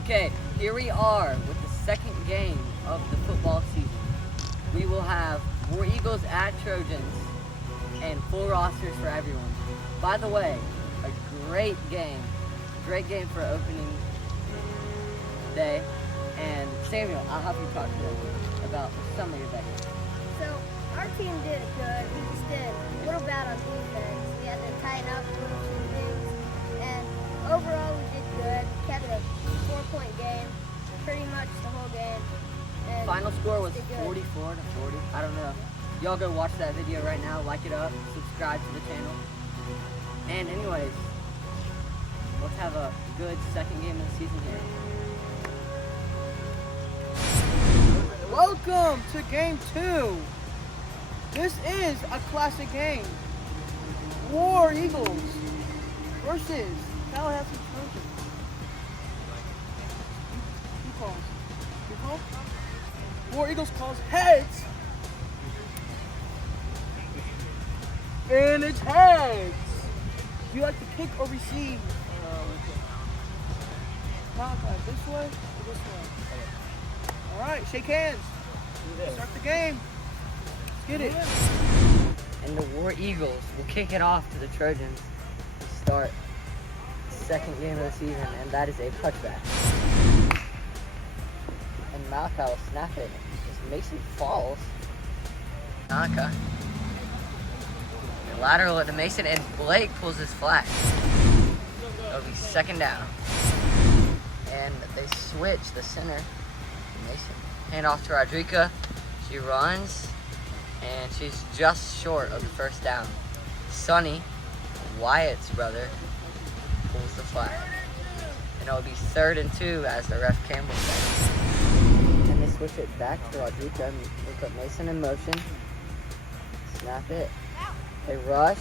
Okay, here we are with the second game of the football season. We will have War Eagles at Trojans and full rosters for everyone. By the way, a great game for opening day. And Samuel, I'll have you talk to them about some of your bet. So our team did good. We just did a little bad on defense. We had to tighten up a little few things. And overall we did good. We kept a 4-point game pretty much the whole game. And final score was did good. 44 to 40. I don't know. Y'all go watch that video right now, like it up, subscribe to the channel. And anyways, let's have a good second game of the season here. Welcome to game 2. This is a classic game. War Eagles versus Tallahassee Trojans. Who calls? You call? War Eagles calls heads. And it's heads. Do you like to kick or receive? This way or this way? All right, shake hands. Start the game. Let's get it. And the War Eagles will kick it off to the Trojans to start the second game of the season, and that is a touchback. And Malachi will snap it as Mason falls. Malachi. Lateral it to Mason, and Blake pulls his flag. It'll be second down. And they switch the center to Mason. Hand off to Rodrika. She runs, and she's just short of the first down. Sonny, Wyatt's brother, pulls the flag. And it'll be 3rd and 2 as the ref Campbell says. And they switch it back to Rodrika, and they put Mason in motion. Snap it. They rush,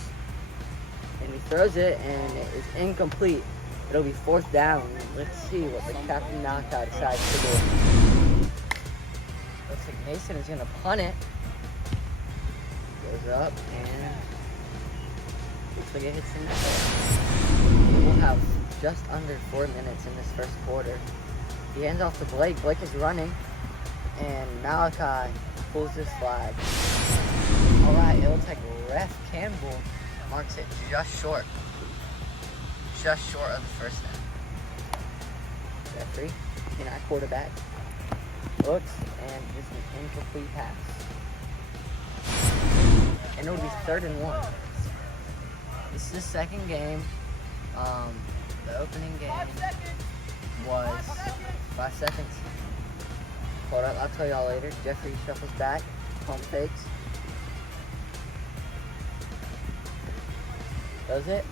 and he throws it, and it is incomplete. It'll be 4th down. Let's see what the Captain Malachi decides to do. Looks like Mason is going to punt it. Goes up, and looks like it hits the net. We'll have just under 4 minutes in this first quarter. He hands off to Blake. Blake is running, and Malachi pulls his flag. All right, it looks like ref Campbell marks it just short of the first down. Jeffrey, our quarterback, looks, and just an incomplete pass. And it'll be 3rd and 1. This is the second game. The opening game was 5 seconds. Hold up, I'll tell y'all later. Jeffrey shuffles back, pump fakes. Does it?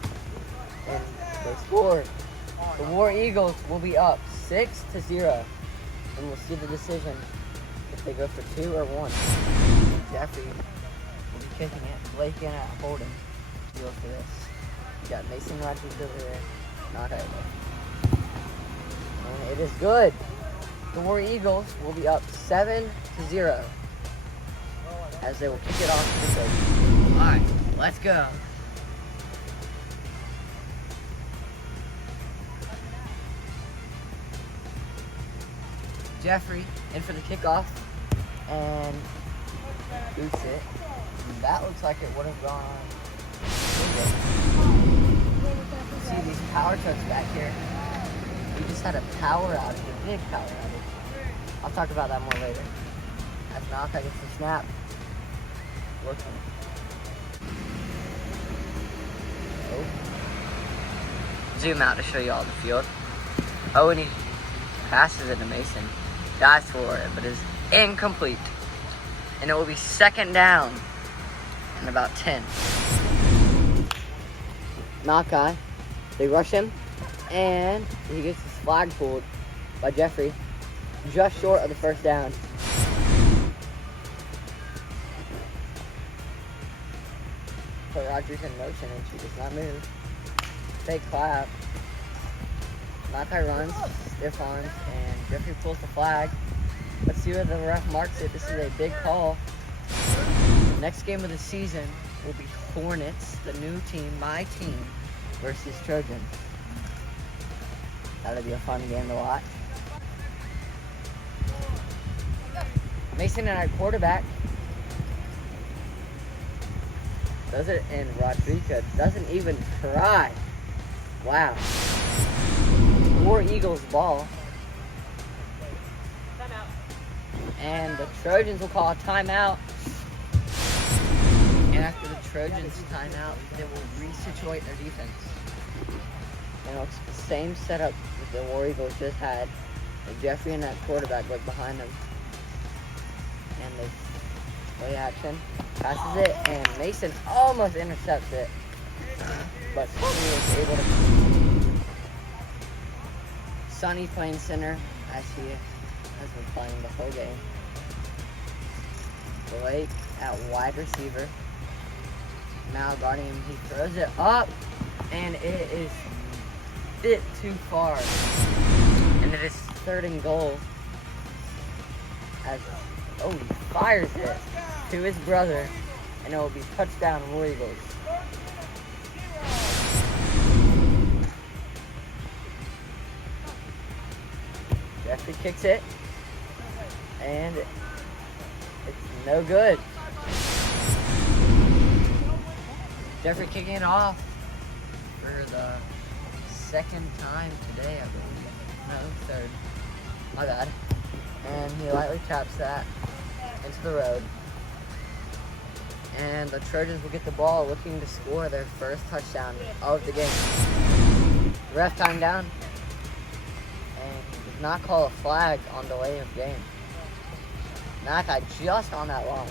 And they scored. The War Eagles will be up 6-0. And we'll see the decision if they go for 2 or 1. Jeffrey will be kicking it. Blake in at holding. Deal for this. You got Mason Rodgers over there. Not over. And it is good. The War Eagles will be up 7-0. As they will kick it off to the Trojans. Alright, let's go. Jeffrey in for the kickoff and boots it. And that looks like it would have gone. See these power trucks back here. We just had a power outage, a big power outage. I'll talk about that more later. As Malachi gets the snap. Looking. Oh. Zoom out to show you all the field. Oh, and he passes it to Mason. Dives for it, but is incomplete. And it will be 2nd down and about 10. Malachi, they rush him, and he gets his flag pulled by Jeffrey, just short of the first down. Put Rodgers in motion, and she does not move. Fake clap. Malachi runs, stiff arms, and Jeffrey pulls the flag. Let's see where the ref marks it. This is a big call. The next game of the season will be Hornets, the new team, my team, versus Trojans. That'll be a fun game to watch. Mason and our quarterback does it, and Rodriguez doesn't even try. Wow. War Eagles ball. And the Trojans will call a timeout. And after the Trojans timeout, they will resituate their defense. And it's the same setup that the War Eagles just had. And Jeffrey and that quarterback look behind them. And they play action, passes it, and Mason almost intercepts it. But Sonny is able to. Sonny playing center as he has been playing the whole game. Blake at wide receiver. Now guarding him, he throws it up, and it is a bit too far. And it is 3rd and goal. As he fires it to his brother, and it will be touchdown War Eagles. Jeffrey kicks it, and it's no good. Jeffrey kicking it off for the 2nd time today, I believe. No, 3rd. My bad. And he lightly taps that into the road. And the Trojans will get the ball, looking to score their first touchdown of the game. Ref time down. And he did not call a flag on delay of game. Malachi just on that line.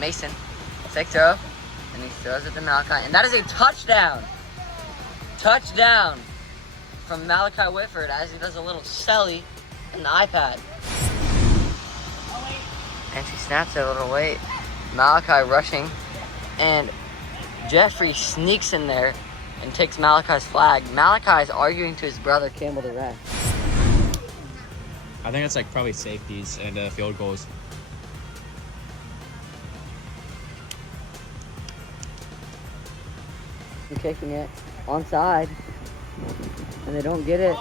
Mason, fake throw, and he throws it to Malachi, and that is a touchdown! Touchdown from Malachi Whitford as he does a little selly on the iPad. And she snaps it a little late. Malachi rushing, and Jeffrey sneaks in there and takes Malachi's flag. Malachi is arguing to his brother Campbell the ref. I think it's like probably safeties and field goals. Kicking it onside, and they don't get it.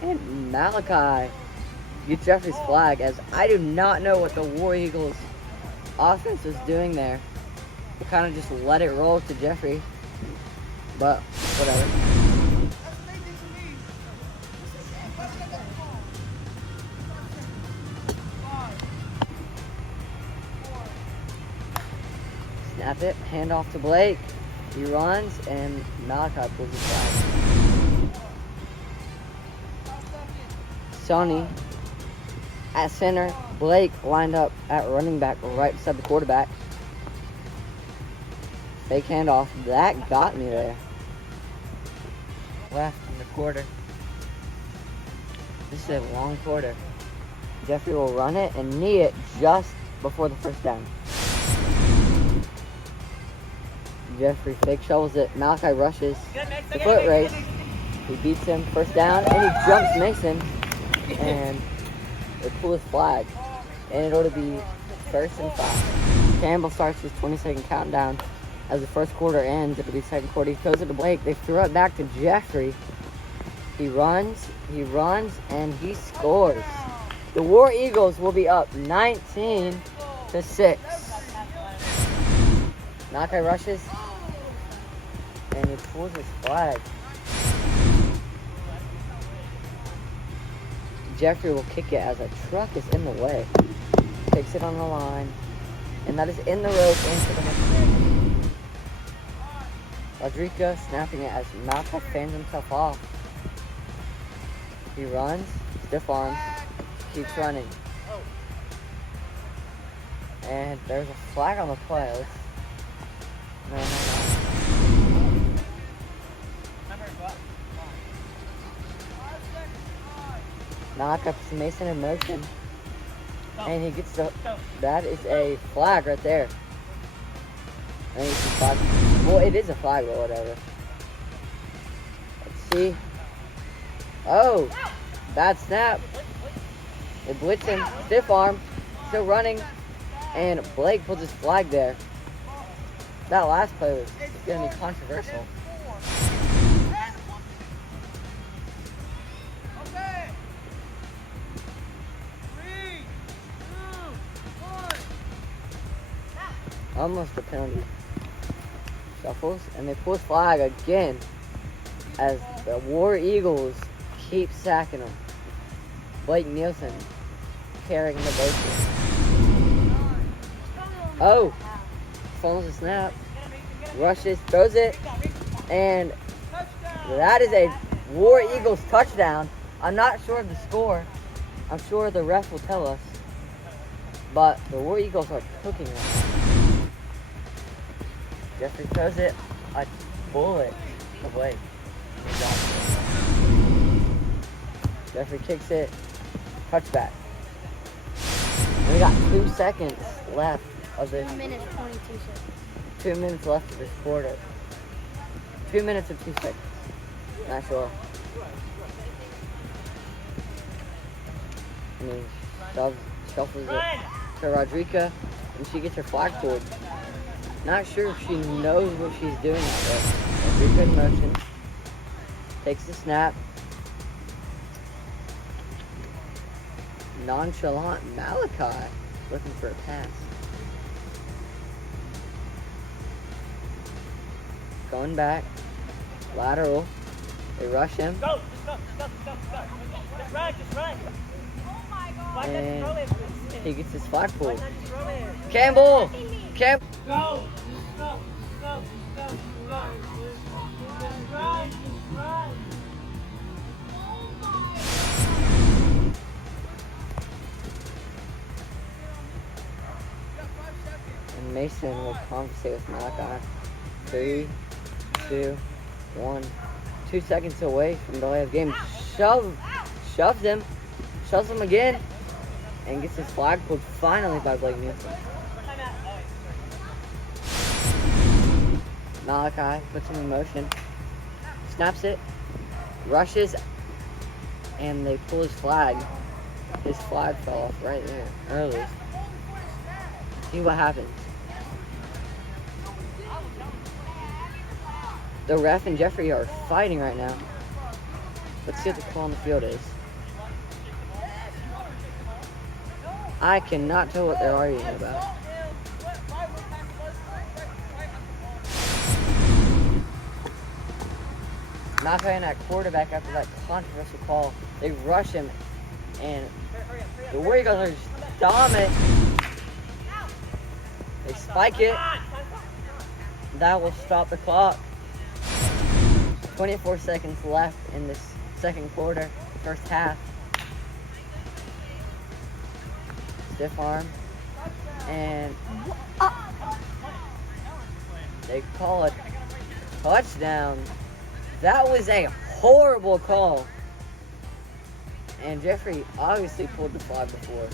And Malachi gets Jeffrey's flag, as I do not know what the War Eagles offense was doing there. They kind of just let it roll to Jeffrey, but whatever. Snap it, hand off to Blake. He runs, and Malachi pulls his flag. Sonny at center. Blake lined up at running back right beside the quarterback. Fake handoff. That got me there. Left in the quarter. This is a long quarter. Jeffrey will run it and knee it just before the first down. Jeffrey fake shovels it. Malachi rushes the foot race. He beats him, first down, and he jumps Mason. And they pull his flag. And it'll be 1st and 5. Campbell starts his 20-second countdown. As the first quarter ends, it'll be 2nd quarter. He throws it to Blake. They throw it back to Jeffrey. He runs, and he scores. The War Eagles will be up 19-6. Malachi rushes, and he pulls his flag. Jeffrey will kick it as a truck is in the way. Takes it on the line, and that is in the road into the next game. Rodriguez snapping it as Malachi fans himself off. He runs, stiff arms, keeps running. And there's a flag on the play. No. Malachi puts Mason in motion. And he gets the... That is a flag right there. I think it's a flag. Well, it is a flag or whatever. Let's see. Oh! Bad snap. They blitz him. Stiff arm. Still running. And Blake pulls his flag there. That last play was going to be controversial. Almost a penalty. Shuffles, and they pull his flag again as the War Eagles keep sacking him. Blake Nielsen carrying the bacon. Oh! Fumbles the snap. Rushes, throws it, and that is a War Eagles touchdown. I'm not sure of the score. I'm sure the ref will tell us. But the War Eagles are cooking right now. Jeffrey throws it, a bullet away. Jeffrey kicks it, touchback. We got 2 seconds left of this. 2 minutes, 22 seconds. 2 minutes left of this quarter. 2 minutes and 2 seconds. Not sure. And he shuffles it to Rodrika, and she gets her flag pulled. Not sure if she knows what she's doing out there. Rodrika in motion. Takes the snap. Nonchalant Malachi looking for a pass. Going back. Lateral. They rush him. Go! Just run! And he gets his flag pulled. Just run it. Campbell! Campbell! Go! And Mason will compensate with Malachi. 3, 2, 1. 2 seconds away from delay of game. Shoves him again, and gets his flag pulled finally by Blake Nielsen. Malachi puts him in motion, snaps it, rushes, and they pull his flag. His flag fell off right there early. See what happens. The ref and Jeffrey are fighting right now. Let's see what the call on the field is. I cannot tell what they're arguing about. Not playing that quarterback after that controversial call. They rush him, and the War Eagles are just dominant. They spike it. That will stop the clock. 24 seconds left in this second quarter, first half. Stiff arm, and they call it touchdown. That was a horrible call, and Jeffrey obviously pulled the flag before,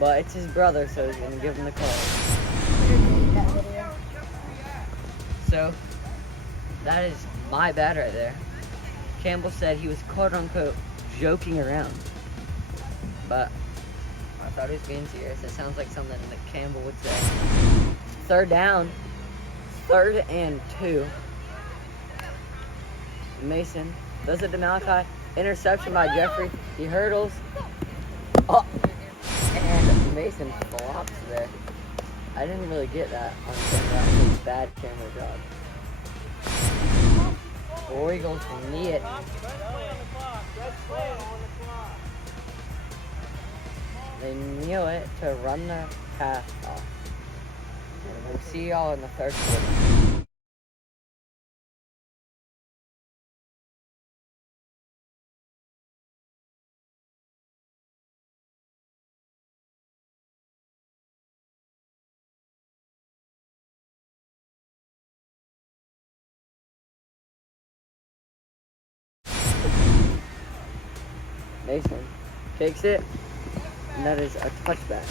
but it's his brother, so he's gonna give him the call. So that is my bad right there. Campbell said he was quote unquote joking around, but I thought he was being serious. It sounds like something that Campbell would say. Third down. 3rd and 2. Mason does it to Malachi. Interception by Jeffrey. He hurdles. Oh! And Mason flops there. I didn't really get that on camera. That was a bad camera job. War Eagles knee it. They kneel it to run the pass off. And we'll see y'all in the third quarter. Mason takes it, and that is a touchback.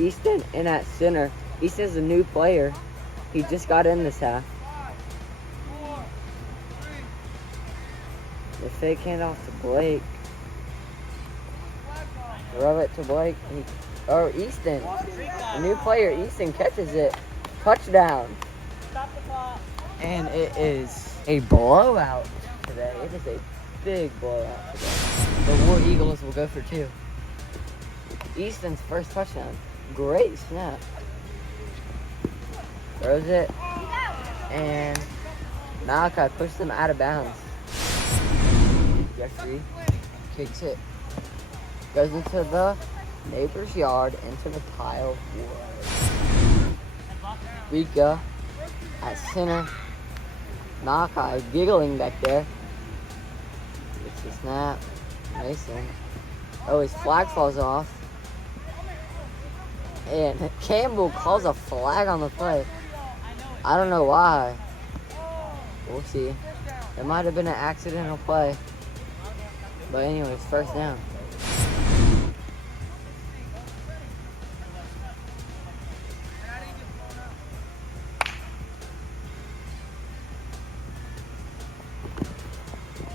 Easton in at center. Easton's a new player. He just got in this half. The fake handoff to Blake. Throw it to Blake. Easton. A new player. Easton catches it. Touchdown. And it is a blowout today. It is a big blowout today. The War Eagles will go for 2. Easton's first touchdown. Great snap. throws it, and Malachi pushes him out of bounds. Jeffrey kicks it, goes into the neighbor's yard, into the tile wood. Rika at center. Malachi giggling back there. Gets the snap. Mason. Oh, his flag falls off. And Campbell calls a flag on the play. I don't know why. We'll see. It might have been an accidental play. But anyways, first down.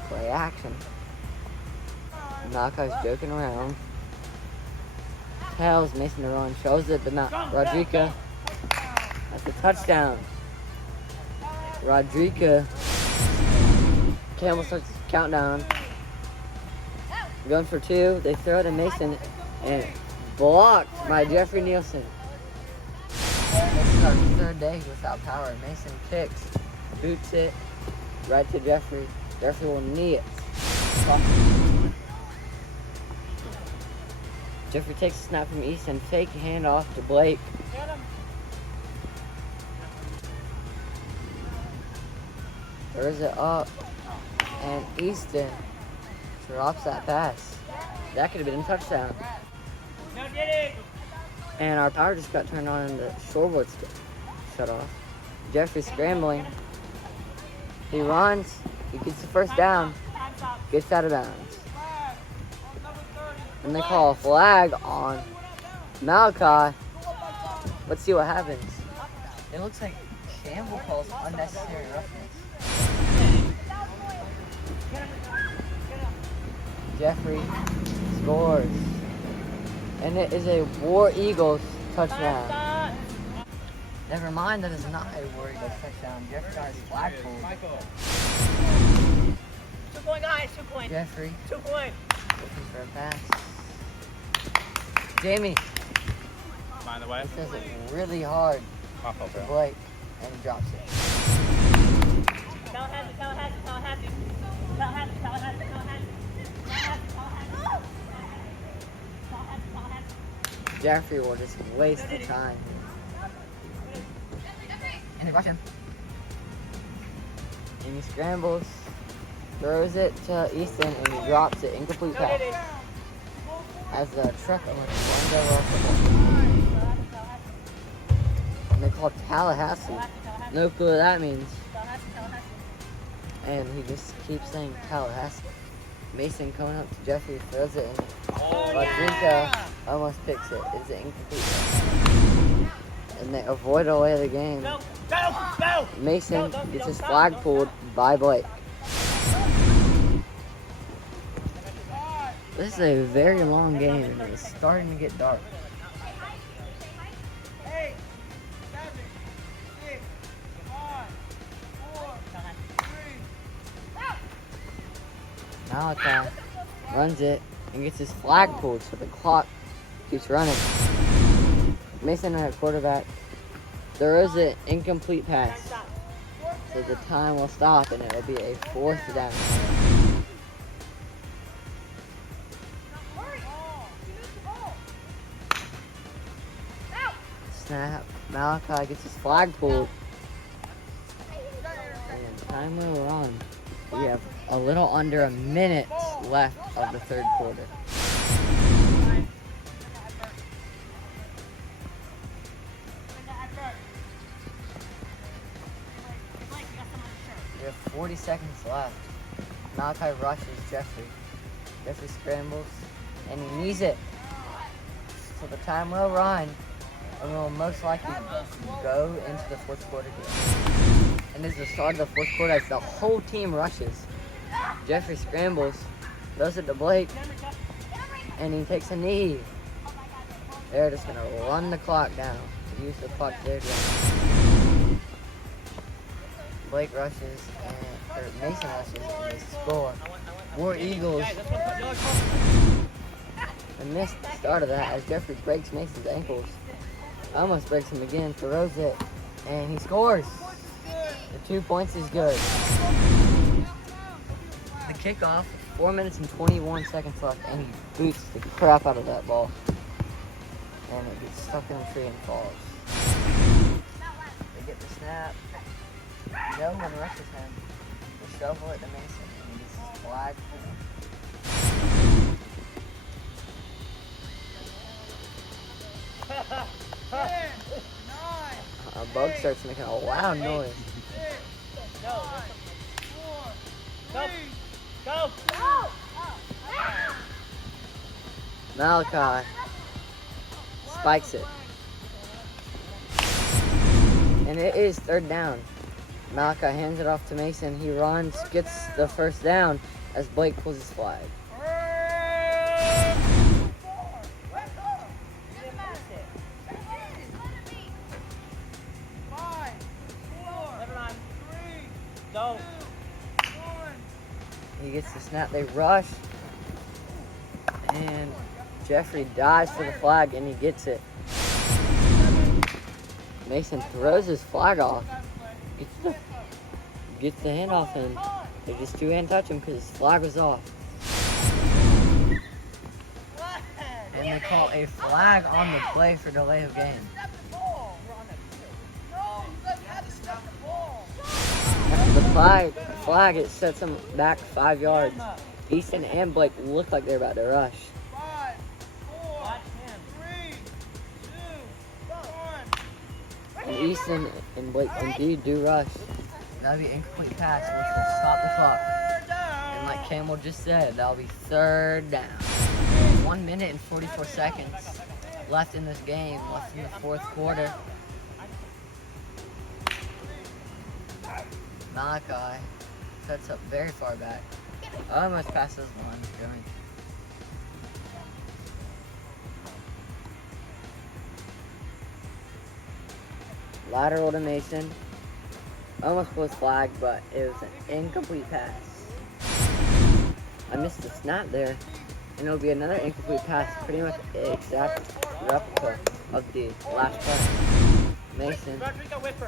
Play action. Malachi's joking around. Tells Mason to run. Shows it to Rodrika. That's a touchdown. Rodrika. Campbell starts his countdown. Going for two. They throw it to Mason. And blocked by Jeffrey Nielsen. This is our third day without power. Mason kicks. Boots it. Right to Jeffrey. Jeffrey will knee it. Jeffrey takes a snap from Easton. Fake handoff to Blake. Throws it up. And Easton drops that pass. That could have been a touchdown. And our power just got turned on and the scoreboard's shut off. Jeffrey scrambling. He runs. He gets the first down. Gets out of bounds. And they call a flag on Malachi. Let's see what happens. It looks like Campbell calls unnecessary roughness. Jeffrey scores. And it is a War Eagles touchdown. Never mind, that is not a War Eagles touchdown. Jeffrey got his flag pulled. 2 point, guys, 2 point. Jeffrey 2 point. looking for a pass. Jamie. By the way. He says it really hard Off over. to Blake, and he drops it. Jeffrey will just waste the time. And they rush him. And he scrambles, throws it to Easton, and he drops it. Incomplete pass. As the truck almost runs over off the ball. And they call Tallahassee. No clue what that means. And he just keeps saying Tallahassee. Mason coming up to Jeffrey, throws it in. Rodrika almost picks it. It's an incomplete pass. And they avoid away the game. Mason gets his flag pulled by Blake. This is a very long game and it's starting to get dark. 8, 7, 6, 5, 4, 3. Malachi runs it and gets his flag pulled so the clock keeps running. Mason at quarterback throws it, incomplete pass. So the time will stop and it will be a 4th down. Snap. Malachi gets his flag pulled. And time will run. We have a little under a minute left of the third quarter. We have 40 seconds left. Malachi rushes Jeffrey. Jeffrey scrambles and he knees it. So the time will run. And we'll most likely go into the 4th quarter game. And this is the start of the 4th quarter as the whole team rushes. Jeffrey scrambles, throws it to Blake, and he takes a knee. They're just gonna run the clock down. Use the clock there. Blake rushes, or Mason rushes, and they score. War Eagles. And missed the start of that as Jeffrey breaks Mason's ankles. Almost breaks him again, throws it, And he scores. The 2 points is good. The kickoff, 4 minutes and 21 seconds left, and he boots the crap out of that ball. And it gets stuck in the tree and falls. They get the snap. No one rushes him. They shovel it to Mason, and he gets his flag. A bug starts making a loud noise. Go! Malachi spikes it. And it is 3rd down. Malachi hands it off to Mason. He runs, gets the 1st down as Blake pulls his flag. He gets the snap, they rush, and Jeffrey dives for the flag, and he gets it. Mason throws his flag off, gets the hand off him. They just two-hand touch him because his flag was off. And they call a flag on the play for delay of game. After the flag, it sets them back 5 yards. Easton and Blake look like they're about to rush. 5, 4, 3, 2, 1. And Easton and Blake indeed do rush. That'll be incomplete pass, which will stop the clock. And like Campbell just said, that'll be 3rd down. 1 minute and 44 seconds left in this game, left in the 4th quarter. Malachi sets up very far back. Almost passes the line of scrimmage. Lateral to Mason. Almost was flagged, but it was an incomplete pass. I missed the snap there. And it'll be another incomplete pass, pretty much the exact replica of the last play. Mason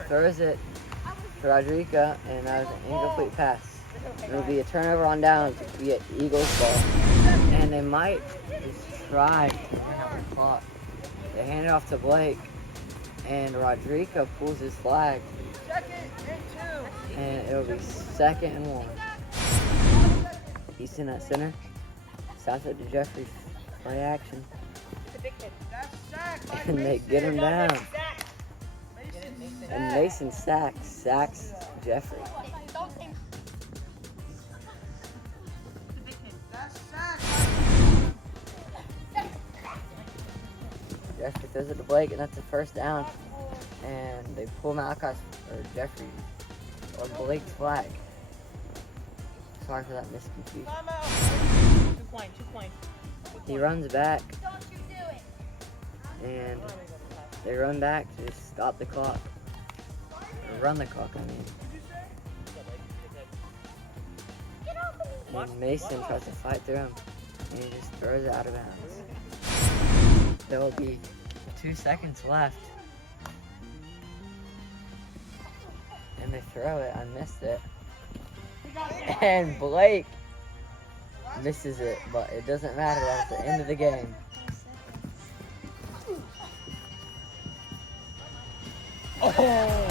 throws it to Rodrigo, and that was an incomplete pass. It'll be a turnover on downs via Eagles ball. And they might just try to run out the clock. They hand it off to Blake, and Rodrigo pulls his flag. And it'll be 2nd and 1. Easton at center. South it to Jeffrey. Play action. And they get him down. And Mason sacks Jeffrey. Jeffrey throws it to Blake, and that's the 1st down. And they pull Malachi's, or Jeffrey, or Blake's flag. Sorry for that misconfusion. 2 point. He runs back, and they run back to just stop the clock. Or run the clock, I mean. And Mason tries to fight through him, and he just throws it out of bounds. There will be 2 seconds left. And they throw it. I missed it. And Blake misses it, but it doesn't matter. That's the end of the game. Oh!